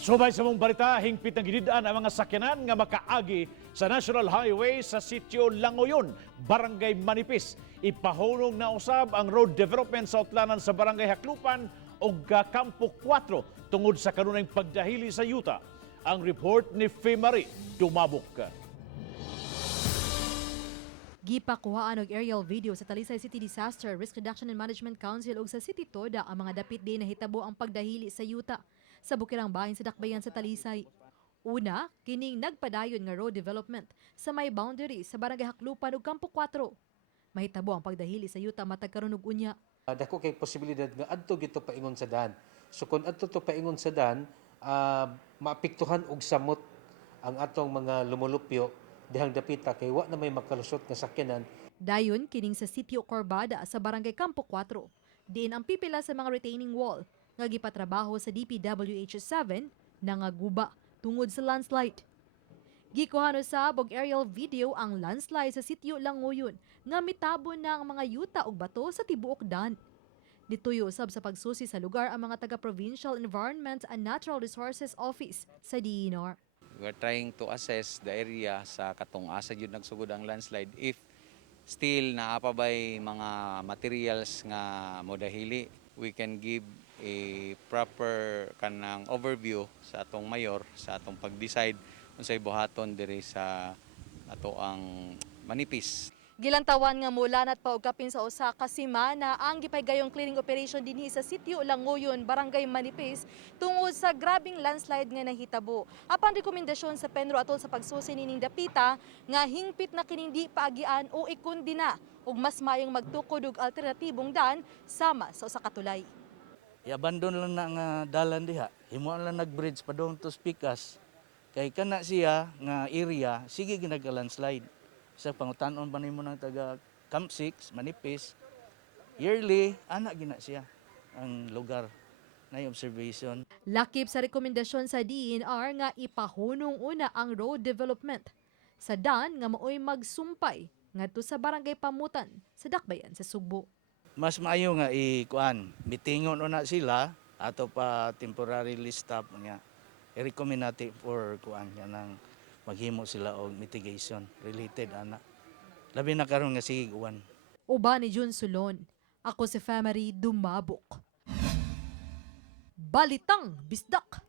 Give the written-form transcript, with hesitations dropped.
Subay sa mong balita, hingpit na ginidaan ang mga sakyanan nga makaagi sa National Highway sa sitio Langoyon, Barangay Manipis. Ipahulong na usab ang road development sa utlanan sa Barangay Haklupan o Campo 4 tungod sa kanunay pagdahili sa yuta. Ang report ni Femari Dumabok. Gipakuhaan og aerial video sa Talisay City Disaster Risk Reduction and Management Council ug sa City Toda ang mga dapit din nahitabo ang pagdahili sa yuta sa bukirang bahin sa Dakbayan sa Talisay. Una, kining nagpadayon nga road development sa may boundary sa Barangay Haklupan ug Campo 4. Mahitabo ang pagdahili sa yuta matag karon og unya. Dako kay posibilidad nga adto gito paingon sa daan. So kung adto to paingon sa daan, maapektuhan og samot ang atong mga lumulupyo dihang dapita kay wa na may makalusot nga sakyanan. Dayon kining sa Sitio Corbada sa Barangay Campo 4, diin ang pipila sa mga retaining wall nga gipatrabaho sa DPWH 7 nangaguba tungod sa landslide. Gikuhano sa og aerial video ang landslide sa Sitio Langoyon nga mitabo na ang mga yuta ug bato sa tibuok daan. Dituyo usab sa pagsusi sa lugar ang mga taga-Provincial Environment and Natural Resources Office sa DENR. We're trying to assess the area sa katong asa jud nagsugod ang landslide if still naapabay mga materials nga modahili. We can give a proper kanang overview sa atong mayor sa atong pag-decide unsay buhaton diri sa ato ang Manipis. Gilantawan nga mulanat pa og kapin sa usa ka semana ang gipaygayong clearing operation dinhi sa Sitio Langoyon, Barangay Manipis tungod sa grabing landslide nga nahitabo. Apan rekomendasyon sa Penro atol sa pagsusi nining dapita nga hingpit na kining di paagian o ikundina ug mas maayong magtukod og alternatibong daan sama sa usa ka tulay. I-abandon lang na nga dalan diha. Himuan lang nag-bridge padung to Spikas. Kay kana siya nga area sige ginag-landslide. Sa pangutanon pa nimo ng taga Camp 6, Manipis, yearly, anak gina siya ang lugar na observation. Lakip sa rekomendasyon sa DENR nga ipahunong una ang road development sa daan nga maoy magsumpay ngadto sa Barangay Pamutan sa Dakbayan sa Sugbo. Mas maayo nga bitingon una sila ato pa temporarily stop nga. I-recommend natin for ng maghimo sila og mitigation related ana. Labi na karon nga sige uwan. Uban ni Jun Sulon, ako si Femari Dumabok. Balitang Bisdak.